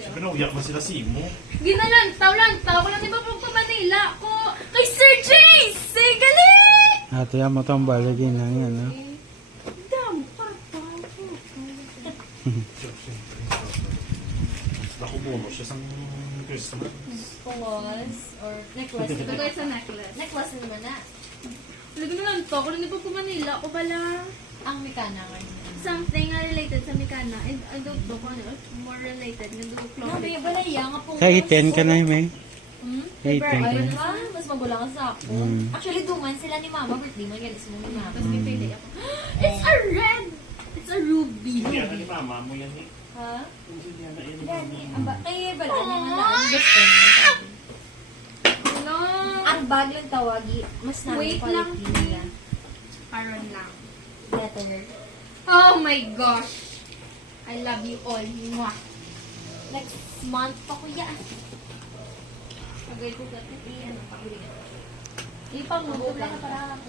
Siyempre nauyak mo sila si Imo. Hindi na lang, ko lang iba pag pa Manila ko. Kay Sir Jace! Say, gali! Ate, mo itong baligin na yan, ha? Damo ka pa. Naku, bonus siya sa Christmas. Pungos or necklace. Ito guys sa necklace. Necklace naman na. Lagi mo lang to, ko lang iba pa Manila ko bala. Ang Mikana nga. Something na related sa Mikana. And I don't know kung ano, more related. Nandun Nabi, clothing. balaya nga pungos. Kaya 10 ka na, May. Hmm? Kaya 10 ka Ayun na. ba? Mas magulang ka sa ako. Mm. Actually, duman sila ni Mama. Birthday mo, galis mo ni Mama. Tapos may pili ako. It's a red! It's a ruby. Hindi yan ni mama mo yan eh. Ha? Hindi yan na yun. Dani, kaya bala niya nga na ang gusto niya. No! Ang bag yung tawagi, mas namin Wait lang. quality niya. Aron lang. Better. Oh my gosh! I love you all. Mwah! Next month pa kuya. Pagay ko dati, ano, pagay. Ipang mo, wala na para ako.